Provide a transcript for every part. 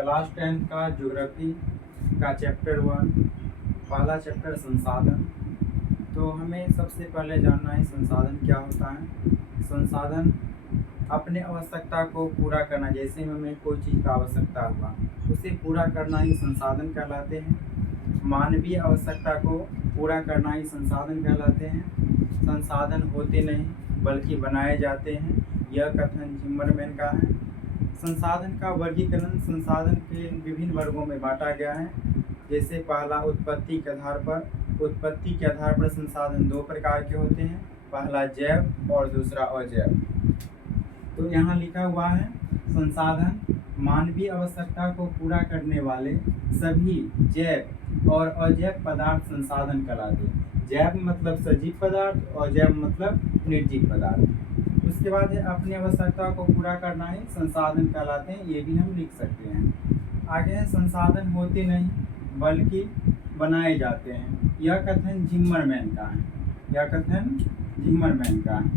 Class 10 का geography का chapter 1 पहला चैप्टर संसाधन। तो हमें सबसे पहले जानना है संसाधन क्या होता है। संसाधन अपने आवश्यकता को पूरा करना, जैसे हमें कोई चीज़ का आवश्यकता हुआ उसे पूरा करना ही संसाधन कहलाते हैं। मानवीय आवश्यकता को पूरा करना ही संसाधन कहलाते हैं। संसाधन होते नहीं बल्कि बनाए जाते हैं, यह कथन जिम्मरमैन का है। संसाधन का वर्गीकरण संसाधन के विभिन्न वर्गों में बांटा गया है। जैसे पहला उत्पत्ति के आधार पर। उत्पत्ति के आधार पर संसाधन दो प्रकार के होते हैं, पहला जैव और दूसरा अजैव। तो यहाँ लिखा हुआ है संसाधन मानवीय आवश्यकता को पूरा करने वाले सभी जैव और अजैव पदार्थ संसाधन कहलाते हैं। जैव मतलब सजीव पदार्थ और अजैव मतलब निर्जीव पदार्थ। उसके बाद है अपनी आवश्यकता को पूरा करना ही संसाधन कहलाते हैं, ये भी हम लिख सकते हैं। आगे है संसाधन होते नहीं बल्कि बनाए जाते हैं, यह कथन जिम्मरमैन का है। यह कथन जिम्मरमैन का है।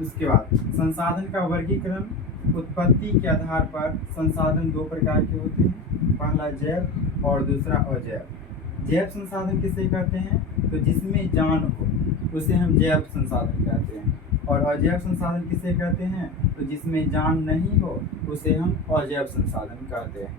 उसके बाद संसाधन का वर्गीकरण उत्पत्ति के आधार पर संसाधन दो प्रकार के होते हैं, पहला जैव और दूसरा अजैव। जैव संसाधन किसे कहते हैं, तो जिसमें जान हो उसे हम जैव संसाधन कहते हैं। और अजैव संसाधन किसे कहते हैं, तो जिसमें जान नहीं हो उसे हम अजैव संसाधन कहते हैं।